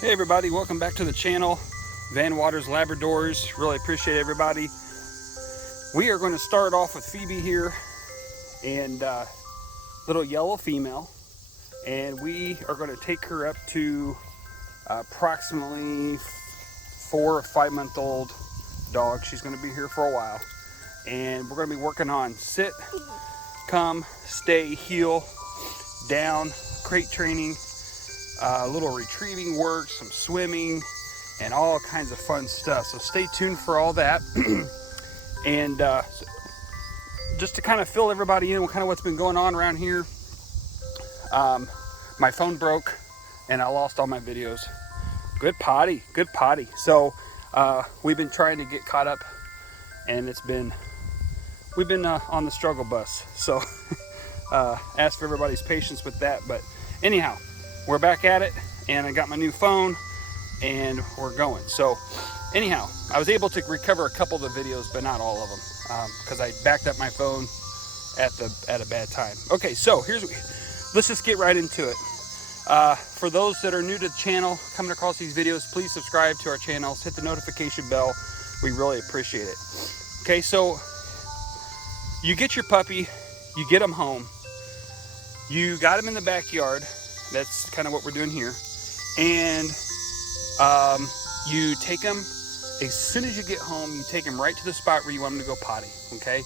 Hey everybody, welcome back to the channel, Van Waters Labradors. Really appreciate everybody. We are going to start off with Phoebe here, and little yellow female, and we are going to take her up to approximately 4 or 5 month old dog. She's going to be here for a while, and we're going to be working on sit, come, stay, heel, down, crate training, a little retrieving work, some swimming, and all kinds of fun stuff. So stay tuned for all that. And just to kind of fill everybody in, kind of what's been going on around here. My phone broke and I lost all my videos. Good potty, good potty. So we've been trying to get caught up, and we've been on the struggle bus. So ask for everybody's patience with that. But anyhow, we're back at it, and I got my new phone and we're going. So anyhow, I was able to recover a couple of the videos, but not all of them, because I backed up my phone at a bad time. Okay, so let's just get right into it. For those that are new to the channel, coming across these videos, please subscribe to our channels, hit the notification bell. We really appreciate it. Okay, so you get your puppy, you get him home, you got him in the backyard. That's kind of what we're doing here. And you take him, as soon as you get home, you take him right to the spot where you want him to go potty, okay?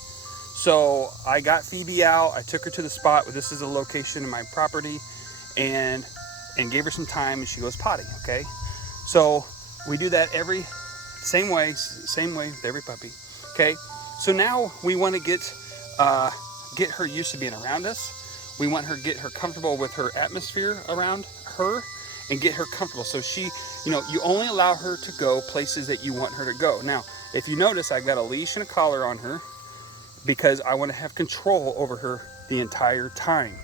So I got Phoebe out, I took her to the spot where this is a location in my property, and gave her some time, and she goes potty, okay? So we do that same way with every puppy, okay? So now we want to get her used to being around us. We want her, get her comfortable with her atmosphere around her, and get her comfortable. So she, you only allow her to go places that you want her to go. Now, if you notice, I've got a leash and a collar on her because I want to have control over her the entire time.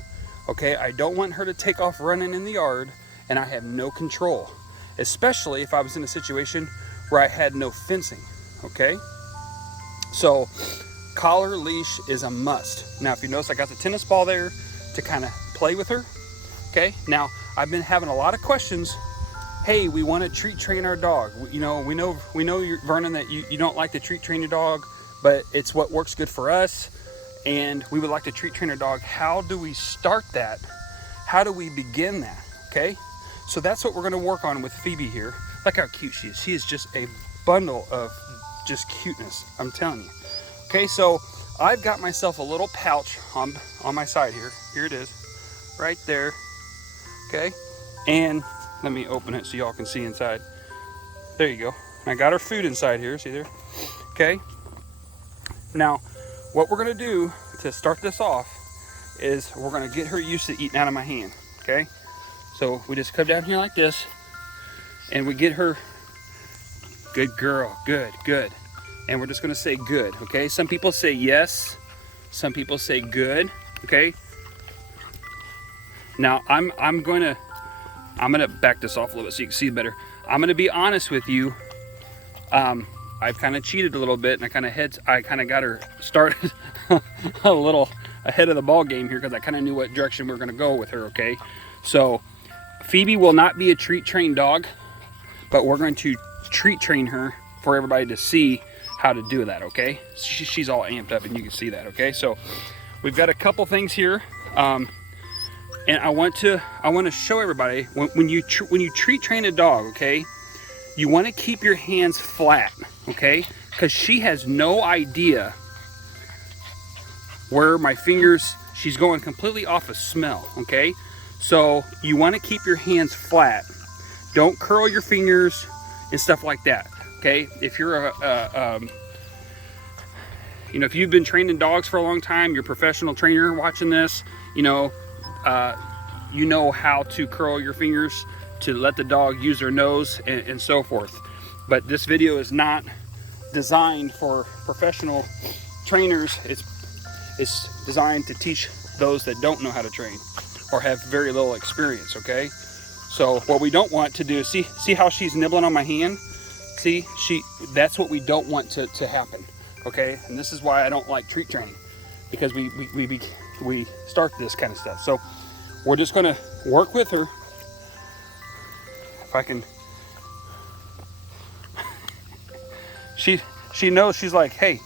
Okay, I don't want her to take off running in the yard and I have no control, especially if I was in a situation where I had no fencing. Okay, so collar, leash is a must. Now, if you notice, I got the tennis ball there to kind of play with her. Okay, now I've been having a lot of questions. Hey, we want to treat train our dog. We know Vernon, that you don't like to treat train your dog, but it's what works good for us, and we would like to treat train our dog. How do we start that? How do we begin that? Okay, so that's what we're going to work on with Phoebe here. Look how cute she is. She is just a bundle of just cuteness, I'm telling you. Okay, so I've got myself a little pouch on my side here. Here it is, right there. Okay, and let me open it so y'all can see inside. There you go. I got her food inside here, see there? Okay, now what we're gonna do to start this off is we're gonna get her used to eating out of my hand. Okay, so we just come down here like this, and we get her, good girl, good, and we're just gonna say good. Okay, some people say yes, some people say good. Okay, now I'm gonna back this off a little bit so you can see better. I'm gonna be honest with you. I've kind of cheated a little bit, and I kind of got her started a little ahead of the ball game here because I kind of knew what direction we were gonna go with her. Okay, so Phoebe will not be a treat trained dog, but we're going to treat train her for everybody to see how to do that. Okay, she's all amped up, and you can see that. Okay, so we've got a couple things here. And I want to show everybody when you treat train a dog, okay, you want to keep your hands flat, okay, because she has no idea where my fingers. She's going completely off of smell, okay. So you want to keep your hands flat. Don't curl your fingers and stuff like that. Okay, if you're if you've been training dogs for a long time, you're a professional trainer watching this, you know how to curl your fingers to let the dog use their nose and so forth. But this video is not designed for professional trainers. It's designed to teach those that don't know how to train or have very little experience. Okay, so what we don't want to do, see how she's nibbling on my hand? See, that's what we don't want to happen. Okay, and this is why I don't like treat training, because we start this kind of stuff. So we're just going to work with her. If I can She knows. She's like, hey,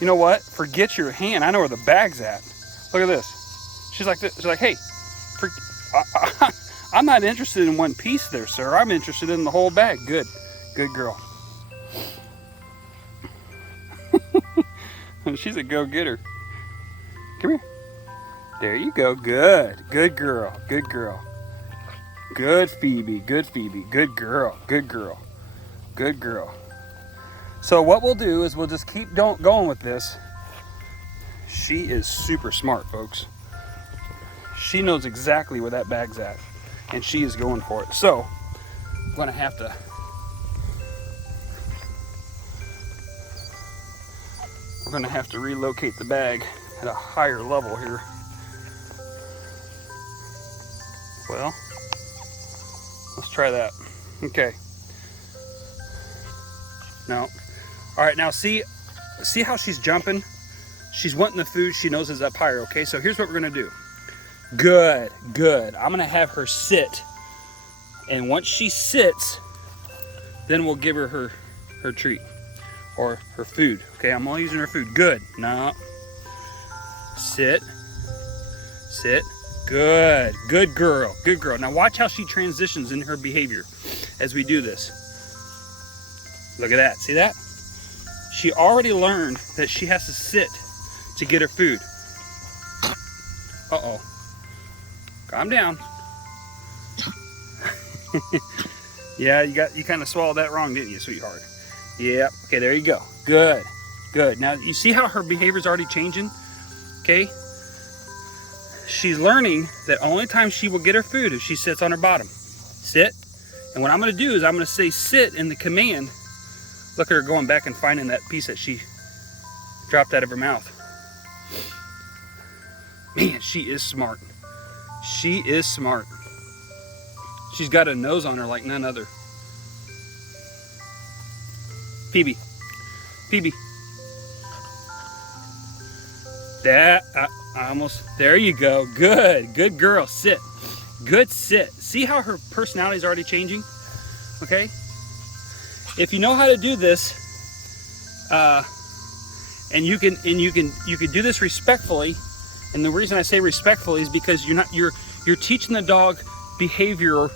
you know what? Forget your hand. I know where the bag's at. Look at this. She's like, hey, I'm not interested in one piece there, sir. I'm interested in the whole bag. Good girl. She's a go-getter. Come here. There you go. Good girl. Good girl. Good Phoebe. Good girl. Good girl. So what we'll do is we'll just keep going with this. She is super smart, folks. She knows exactly where that bag's at, and she is going for it. So I'm gonna have to relocate the bag at a higher level here. Well, let's try that. Okay. No. All right, now see how she's jumping? She's wanting the food. She knows it's up higher, okay? So here's what we're gonna do. Good. I'm gonna have her sit. And once she sits, then we'll give her her treat or her food. Okay, I'm only using her food. Good. No. Sit. Good girl. Now watch how she transitions in her behavior as we do this. Look at that. See that? She already learned that she has to sit to get her food. Uh-oh. Calm down. Yeah, you kind of swallowed that wrong, didn't you, sweetheart? Yep. Okay, there you go. Good. Now, you see how her behavior's already changing? Okay? She's learning that only time she will get her food is she sits on her bottom. Sit. And what I'm going to do is I'm going to say sit in the command. Look at her going back and finding that piece that she dropped out of her mouth. Man, she is smart. She's got a nose on her like none other. Phoebe. That, there you go. Good girl. Sit. Good sit. See how her personality is already changing? Okay? If you know how to do this, and you can do this respectfully, and the reason I say respectfully is because you're teaching the dog behavior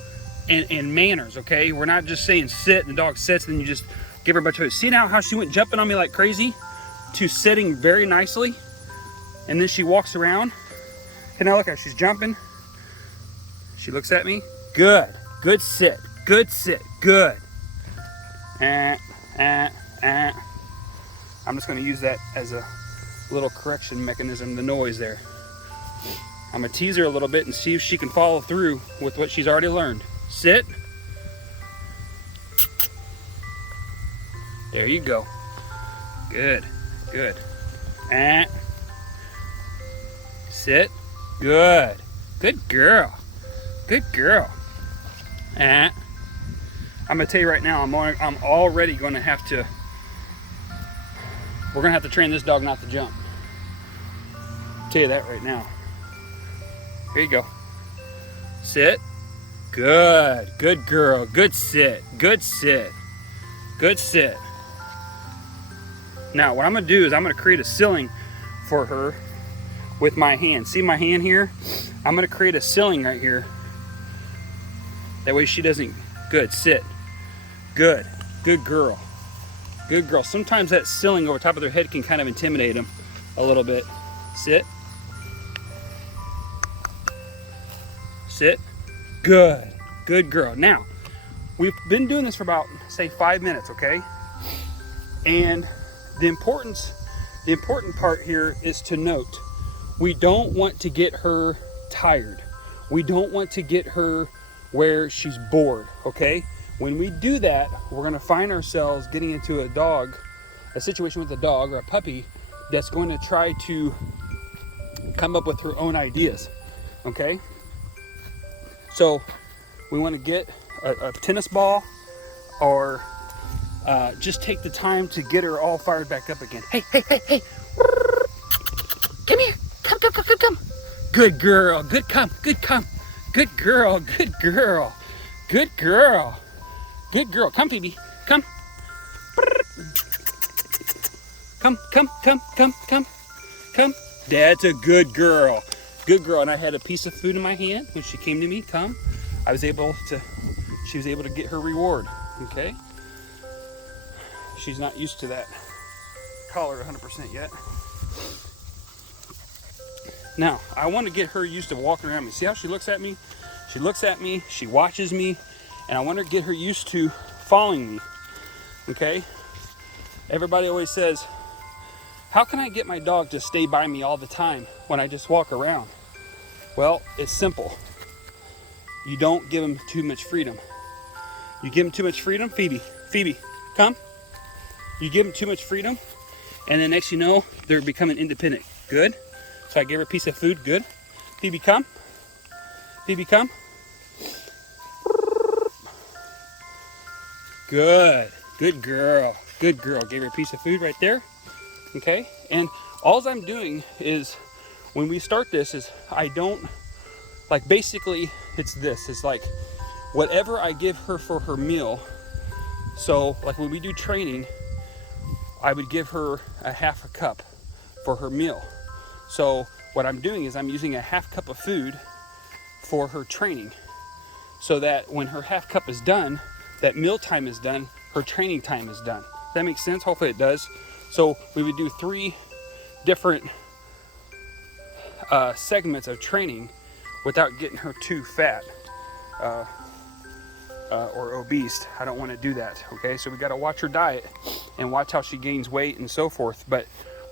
and manners, okay? We're not just saying sit and the dog sits and then you just give her a bunch of food. See now how she went jumping on me like crazy to sitting very nicely, and then she walks around. And now look at her, she's jumping. She looks at me. Good sit. Good. I'm just going to use that as a little correction mechanism, the noise there. I'm going to tease her a little bit and see if she can follow through with what she's already learned. Sit. There you go. Good. Sit. Good girl. I'm gonna tell you right now, I'm already gonna have to, we're gonna have to train this dog not to jump. I'll tell you that right now. Here you go. Sit. Good girl. Good sit. Now what I'm gonna do is I'm gonna create a ceiling for her with my hand. See my hand here? I'm gonna create a ceiling right here. That way she doesn't, good, sit. Good girl. Sometimes that ceiling over top of their head can kind of intimidate them a little bit. Sit. Good girl. Now, we've been doing this for about, say, 5 minutes, okay? And the important part here is to note, we don't want to get her tired. We don't want to get her where she's bored, okay? When we do that, we're gonna find ourselves getting into a situation with a dog or a puppy that's going to try to come up with her own ideas, okay? So we wanna get a tennis ball or just take the time to get her all fired back up again. Hey. Come here, come. Good girl, good come. Good girl. Come, Phoebe, come. Come. That's a good girl. Good girl. And I had a piece of food in my hand when she came to me. Come. She was able to get her reward. Okay. She's not used to that collar 100% yet. Now, I want to get her used to walking around me. See how she looks at me? She looks at me, she watches me, and I want to get her used to following me. Okay? Everybody always says, how can I get my dog to stay by me all the time when I just walk around? Well, it's simple. You don't give them too much freedom. You give them too much freedom, Phoebe, come. You give them too much freedom, and then next you know, they're becoming independent. Good. So I gave her a piece of food. Good. Phoebe, come. Phoebe, come. Good. Good girl. Good girl. Gave her a piece of food right there. Okay. And all I'm doing is, when we start this, is I don't, like, basically it's this. It's like whatever I give her for her meal. So like when we do training, I would give her a half a cup for her meal. So what I'm doing is I'm using a half cup of food for her training, so that when her half cup is done, that meal time is done, her training time is done. Does that make sense? Hopefully it does. So we would do 3 different segments of training without getting her too fat or obese. I don't want to do that. Okay, so we got to watch her diet and watch how she gains weight and so forth, but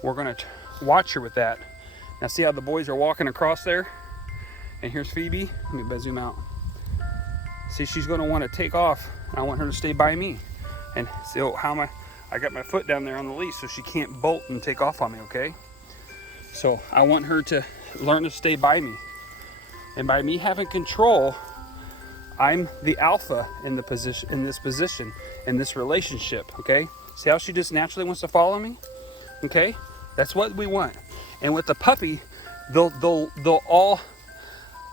we're going to watch her with that. Now see how the boys are walking across there? And here's Phoebe. Let me zoom out. See, she's going to want to take off. I want her to stay by me. And so I got my foot down there on the leash so she can't bolt and take off on me, okay? So I want her to learn to stay by me. And by me having control, I'm the alpha in this position, in this relationship, okay? See how she just naturally wants to follow me? Okay? That's what we want. And with the puppy, they'll all,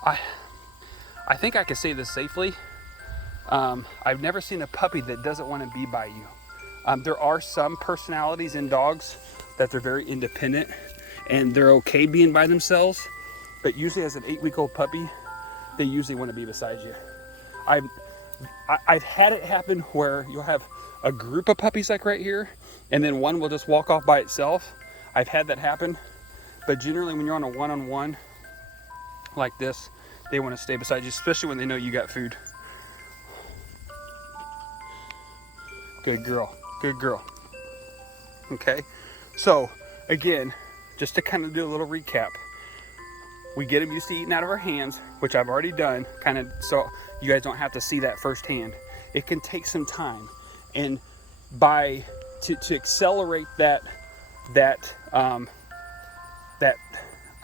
I think I can say this safely. I've never seen a puppy that doesn't want to be by you. There are some personalities in dogs that they're very independent and they're okay being by themselves. But usually as an 8-week-old puppy, they usually want to be beside you. I've had it happen where you'll have a group of puppies like right here, and then one will just walk off by itself. I've had that happen. But generally when you're on a one-on-one like this, they want to stay beside you, especially when they know you got food. Good girl. Good girl. Okay. So again, just to kind of do a little recap, we get them used to eating out of our hands, which I've already done, kind of, so you guys don't have to see that firsthand. It can take some time, and to accelerate that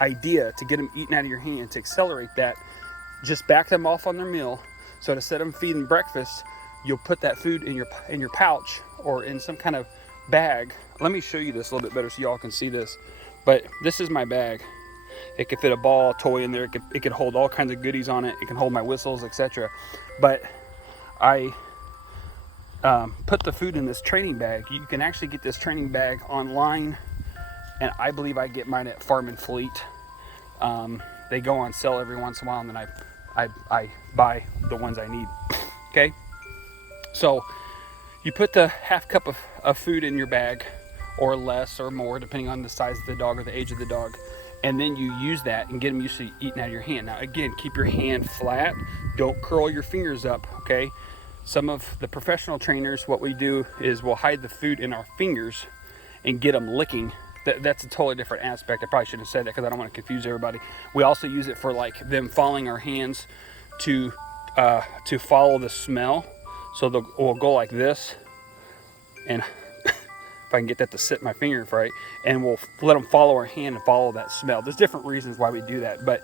idea, to get them eating out of your hand, to accelerate that, just back them off on their meal. So instead of them feeding breakfast, you'll put that food in your pouch or in some kind of bag. Let me show you this a little bit better so y'all can see this. But this is my bag. It could fit a ball, a toy in there. It could hold all kinds of goodies on it. It can hold my whistles, etc. But I put the food in this training bag. You can actually get this training bag online, and I believe I get mine at Farm and Fleet. They go on sale every once in a while, and then I buy the ones I need. Okay, so you put the half cup of food in your bag, or less or more, depending on the size of the dog or the age of the dog, and then you use that and get them used to eating out of your hand. Now again, keep your hand flat. Don't curl your fingers up, okay? Some of the professional trainers, what we do is we'll hide the food in our fingers and get them licking. That's a totally different aspect. I probably shouldn't have said that because I don't want to confuse everybody. We also use it for like them following our hands to follow the smell. So we'll go like this, and if I can get that to sit my finger right, and we'll let them follow our hand and follow that smell. There's different reasons why we do that, but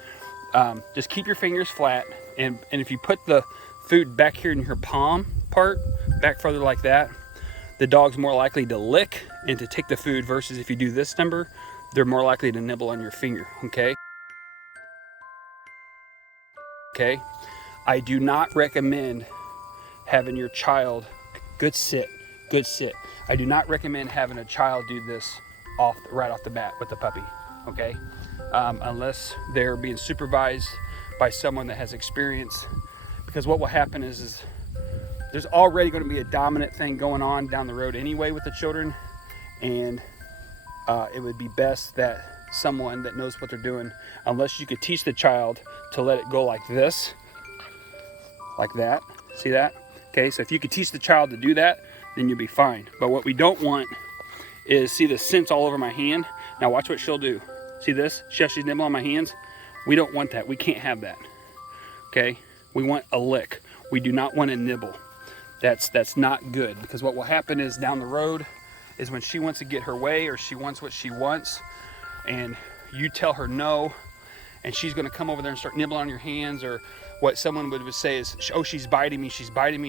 just keep your fingers flat, and if you put the food back here in your palm part, back further like that, the dog's more likely to lick and to take the food, versus if you do this number, they're more likely to nibble on your finger, okay? Okay, I do not recommend having your child, good sit. I do not recommend having a child do this right off the bat with the puppy, okay? Unless they're being supervised by someone that has experience, because what will happen is there's already going to be a dominant thing going on down the road anyway with the children, and it would be best that someone that knows what they're doing, unless you could teach the child to let it go like this, like that. See that? Okay, so if you could teach the child to do that, then you'll be fine. But what we don't want is, see the scents all over my hand? Now watch what she'll do. See this? She's nibbling on my hands. We don't want that. We can't have that. Okay? We want a lick. We do not want a nibble. That's not good, because what will happen is down the road is when she wants to get her way, or she wants what she wants, and you tell her no, and she's going to come over there and start nibbling on your hands, or what someone would say is, oh, she's biting me.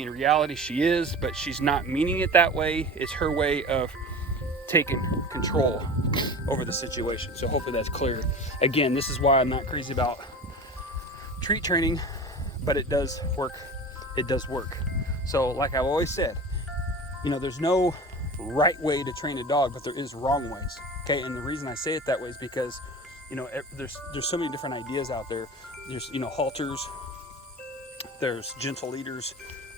In reality, she is, but she's not meaning it that way. It's her way of taking control over the situation. So hopefully that's clear. Again, this is why I'm not crazy about treat training, but it does work. It does work. So like I've always said, you know, there's no right way to train a dog, but there is wrong ways. Okay, and the reason I say it that way is because, you know, there's so many different ideas out there. There's, you know, halters, there's gentle leaders,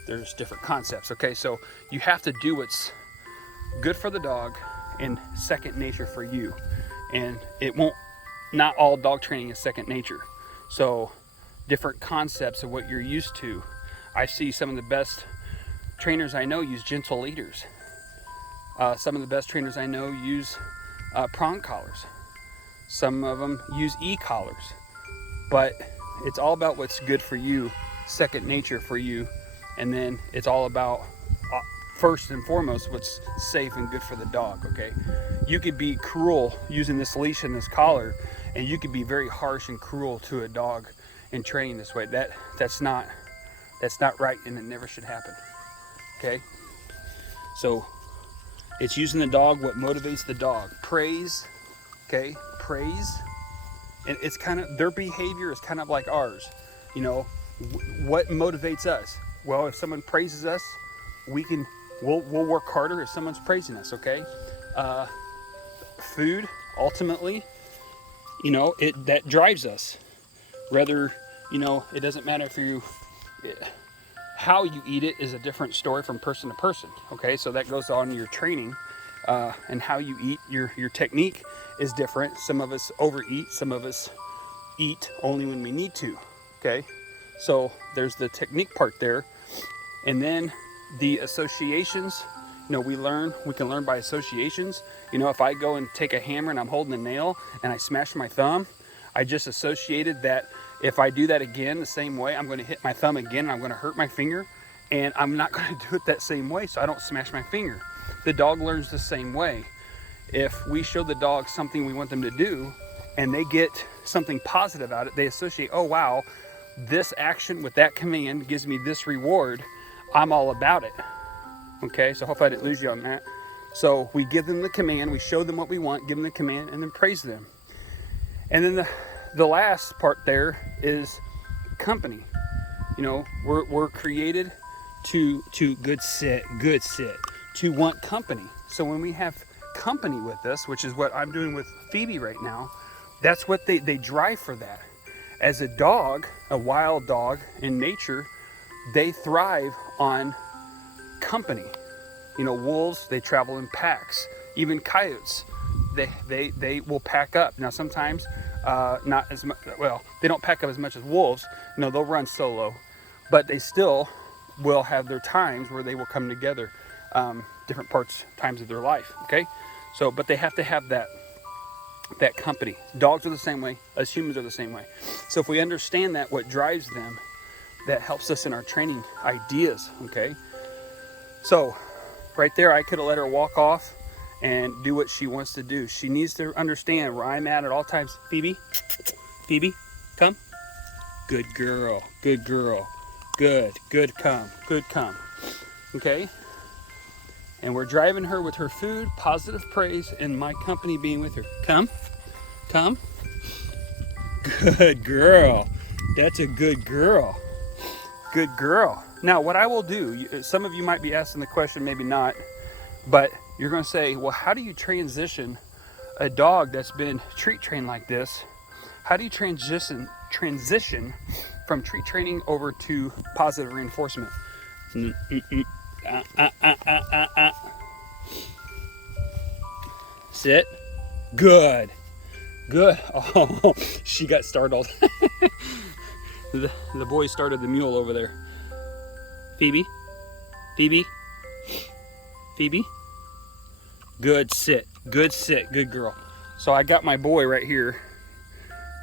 there's different concepts. Okay, so you have to do what's good for the dog and second nature for you. And not all dog training is second nature. So different concepts of what you're used to. I see some of the best trainers I know use gentle leaders. Some of the best trainers I know use prong collars. Some of them use e-collars. But it's all about what's good for you, second nature for you, and then it's all about first and foremost what's safe and good for the dog. Okay, you could be cruel using this leash and this collar, and you could be very harsh and cruel to a dog in training this way. That's not right, and it never should happen. Okay, so it's using the dog, what motivates the dog. Praise, okay, praise. And it's kind of, their behavior is kind of like ours. You know, what motivates us? Well, if someone praises us, we'll work harder if someone's praising us, okay? Food, ultimately, you know, that drives us. Rather, you know, it doesn't matter how you eat it is a different story from person to person, okay? So that goes on your training. And how you eat, your technique is different. Some of us overeat, some of us eat only when we need to, okay? So there's the technique part there. And then the associations, you know, we can learn by associations. You know, if I go and take a hammer and I'm holding a nail and I smash my thumb, I just associated that if I do that again the same way, I'm going to hit my thumb again and I'm going to hurt my finger, and I'm not going to do it that same way so I don't smash my finger. The dog learns the same way. If we show the dog something we want them to do and they get something positive out of it, they associate, oh wow, this action with that command gives me this reward, I'm all about it. Okay, so hopefully I didn't lose you on that. So we give them the command, we show them what we want, give them the command, and then praise them. And then the last part there is company. You know, we're created to good sit, to want company. So when we have company with us, which is what I'm doing with Phoebe right now, that's what they drive for that. As a dog, a wild dog in nature, they thrive on company. You know, wolves, they travel in packs. Even coyotes, they will pack up. Now sometimes not as much, well, they don't pack up as much as wolves. You know, they'll run solo, but they still will have their times where they will come together, different times of their life, okay? So, but they have to have that company. Dogs are the same way, us humans are the same way. So if we understand that, what drives them, that helps us in our training ideas, okay? So right there, I could have let her walk off and do what she wants to do. She needs to understand where I'm at all times. Phoebe, come. Good girl, good, come. Okay? And we're driving her with her food, positive praise, and my company being with her. Come. Good girl. That's a good girl. Good girl. Now, what I will do, some of you might be asking the question, maybe not, but you're going to say, well, how do you transition a dog that's been treat trained like this, how do you transition from treat training over to positive reinforcement? Sit. Good. Good. Oh, she got startled. The boy started the mule over there. Phoebe. Phoebe. Phoebe. Good sit. Good sit. Good girl. So I got my boy right here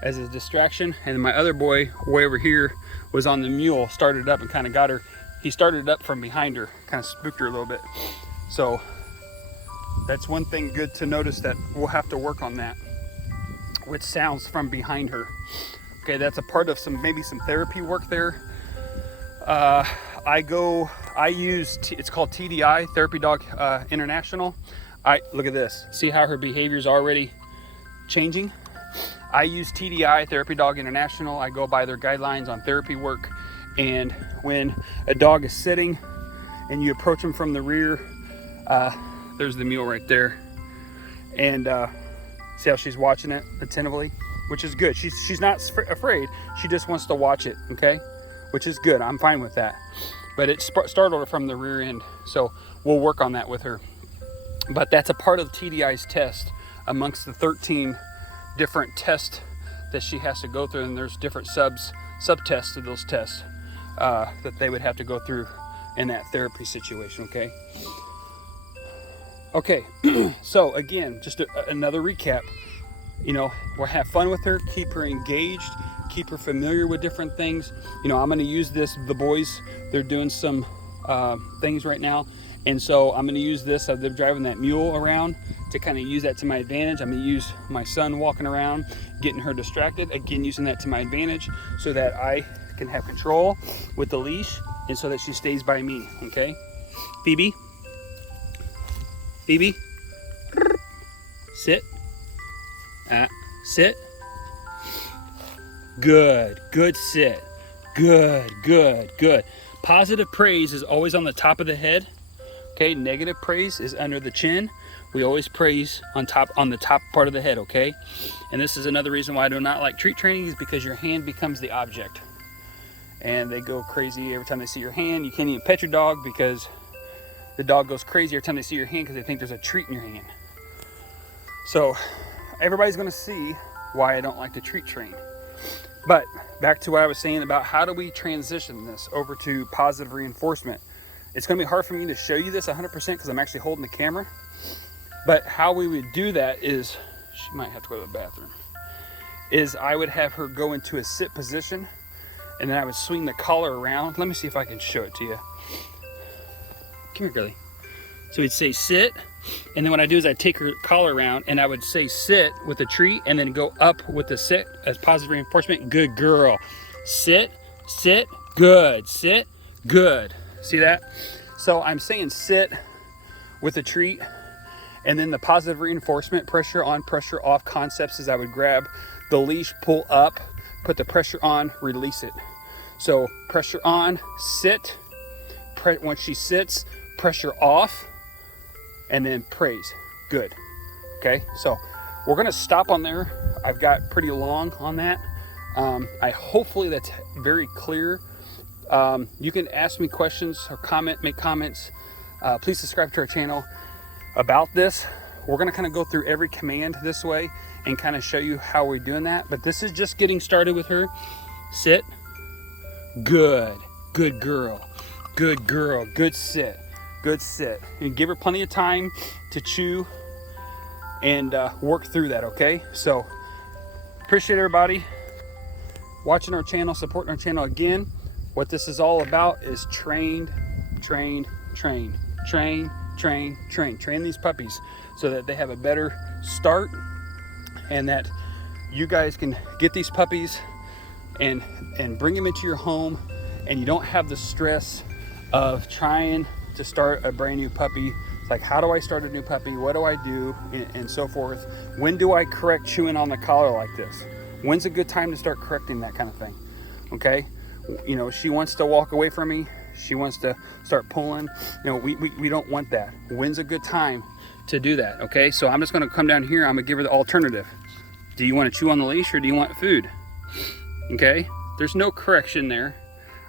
as a distraction, and my other boy way over here was on the mule, started up and kind of got her. He started up from behind her, kind of spooked her a little bit. So that's one thing good to notice, that we'll have to work on that with sounds from behind her. Okay, that's a part of maybe some therapy work there. I use, it's called TDI, Therapy Dog International. Look at this. See how her behavior is already changing? I use TDI, Therapy Dog International. I go by their guidelines on therapy work. And when a dog is sitting and you approach them from the rear, there's the mule right there. And see how she's watching it attentively, which is good. She's not afraid. She just wants to watch it, okay? Which is good. I'm fine with that. But it startled her from the rear end. So we'll work on that with her. But that's a part of TDI's test amongst the 13 different tests that she has to go through. And there's different sub-tests of those tests that they would have to go through in that therapy situation, okay? Okay, so again, just another recap. You know, we'll have fun with her, keep her engaged, keep her familiar with different things. You know, I'm going to use this, the boys, they're doing some things right now. And so I'm going to use this, they're driving that mule around, to kind of use that to my advantage. I'm going to use my son walking around, getting her distracted, again, using that to my advantage so that I can have control with the leash and so that she stays by me, okay? Phoebe. Phoebe. Sit. Sit. Good. Good sit. Good, good, good. Positive praise is always on the top of the head. Okay, negative praise is under the chin. We always praise on the top part of the head, okay? And this is another reason why I do not like treat training, is because your hand becomes the object. And they go crazy every time they see your hand. You can't even pet your dog because the dog goes crazy every time they see your hand because they think there's a treat in your hand. So everybody's gonna see why I don't like to treat train. But back to what I was saying about how do we transition this over to positive reinforcement. It's gonna be hard for me to show you this 100% because I'm actually holding the camera. But how we would do that is, she might have to go to the bathroom, is I would have her go into a sit position and then I would swing the collar around. Let me see if I can show it to you. Come here, girlie. So we'd say sit, and then what I do is I take her collar around and I would say sit with a treat and then go up with the sit as positive reinforcement. Good girl. Sit, sit, good. Sit, good. See that? So I'm saying sit with a treat, and then the positive reinforcement, pressure on, pressure off concepts is I would grab the leash, pull up, put the pressure on, release it. So pressure on, sit, once she sits, pressure off, and then praise. Good. Okay, so we're gonna stop on there. I've got pretty long on that. Hopefully that's very clear. You can ask me questions or make comments. Please subscribe to our channel about this. We're gonna kind of go through every command this way and kind of show you how we're doing that. But this is just getting started with her. Sit. Good. Good girl. Good girl. Good sit. Good sit. And give her plenty of time to chew and work through that, okay? So appreciate everybody watching our channel, supporting our channel. Again, what this is all about is train, train, train, train, train, train. Train these puppies so that they have a better start and that you guys can get these puppies and bring them into your home, and you don't have the stress of trying to start a brand new puppy. It's like, how do I start a new puppy? What do I do? And so forth. When do I correct chewing on the collar like this? When's a good time to start correcting that kind of thing? Okay, you know, she wants to walk away from me. she wants to start pulling, you know, we don't want that. When's a good time to do that? Okay, so I'm just gonna come down here, I'm gonna give her the alternative. Do you want to chew on the leash or do you want food? Okay, there's no correction there.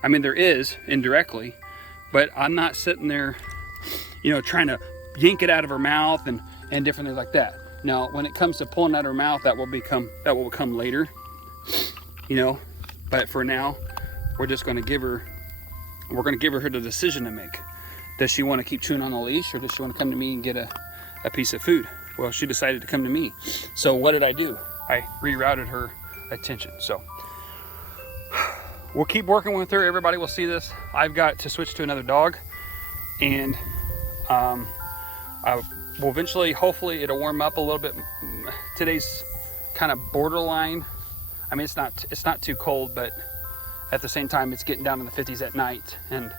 I mean, there is indirectly, but I'm not sitting there, you know, trying to yank it out of her mouth and different things like that. Now, when it comes to pulling out of her mouth, that will come later, you know. But for now, we're just going to give her the decision to make. Does she want to keep chewing on the leash, or does she want to come to me and get a piece of food? Well, she decided to come to me. So what did I do? I rerouted her attention. So we'll keep working with her. Everybody will see this. I've got to switch to another dog, and I will eventually, hopefully it'll warm up a little bit. Today's kind of borderline. I mean, it's not too cold, but at the same time, it's getting down in the 50s at night, and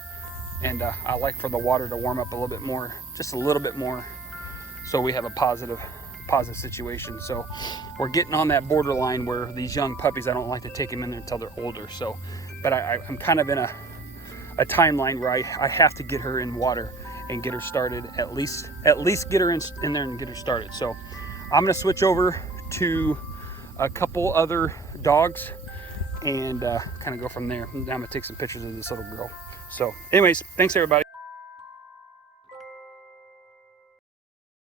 I like for the water to warm up a little bit more, just a little bit more, so we have a positive situation. So we're getting on that borderline where these young puppies, I don't like to take them in there until they're older. So, but I'm kind of in a timeline where I have to get her in water and get her started, at least get her in there and get her started. So I'm gonna switch over to a couple other dogs and kind of go from there. I'm gonna take some pictures of this little girl. So anyways, thanks everybody.